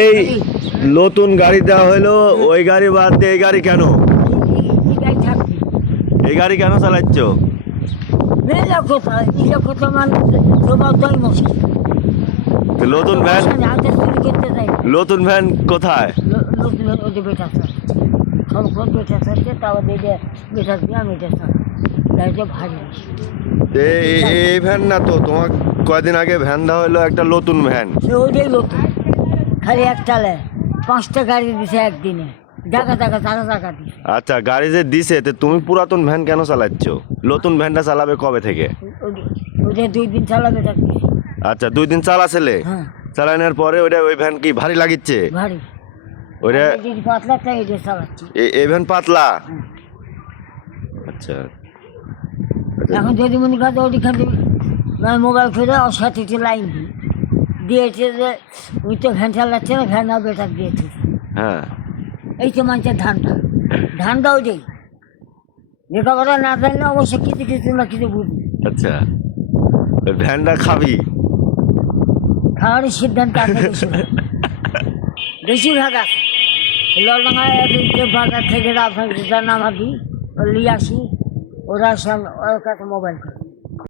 এই নতুন গাড়ি দেওয়া হলো, ওই গাড়ি বাদ দিয়ে এই গাড়ি কেন? এই গাড়ি কেন চালাচ্ছ? তো নতুন ভ্যান, নতুন ভ্যান কোথায়? এই ভ্যান না তো, তোমার কয়দিন আগে ভ্যান দেওয়া হলো একটা নতুন ভ্যান। খালি একটালে 5টা গাড়ি দিছে একদিনে, জায়গা জায়গা জায়গা জায়গা দিছে। আচ্ছা, গাড়ি যে দিছে, তো তুমি পুরাতন ভ্যান কেন চালাচ্ছ? নতুন ভ্যানটা চালাবে কবে থেকে? ওটা 2 দিন চালাবে থাকবে। আচ্ছা, 2 দিন চালাছিলে? হ্যাঁ, চালানোর পরে ওই ভ্যান কি ভারী লাগিচ্ছে? ভারী। ওইটা পাতলা তাই এটা চালাচ্ছি। এই ভ্যান পাতলা? হুম। আচ্ছা, এখন যদি মনে কাজে ওটি খাতে মোবাইল ফিরে ওর সাথে লাইন দিয়েছে যে ওই তো ভ্যান চালাচ্ছে না, ভ্যান হবে এটা দিয়েছে। হ্যাঁ, এই তো মানুষের ধানটা ওই যাই লেখাপড়া না জানলে অবশ্য কিছু কিছু না কিছু বুঝবি। আচ্ছা, ওই ভ্যানটা খাবি? খাওয়ার সিদ্ধান্ত আছে বেশিরভাগ আছে। লড়ডাঙ্গায় বাজার থেকে রাজনীতি নামাবি, লিয়ে আসি, ওরা সব ওর কাছে মোবাইল করে।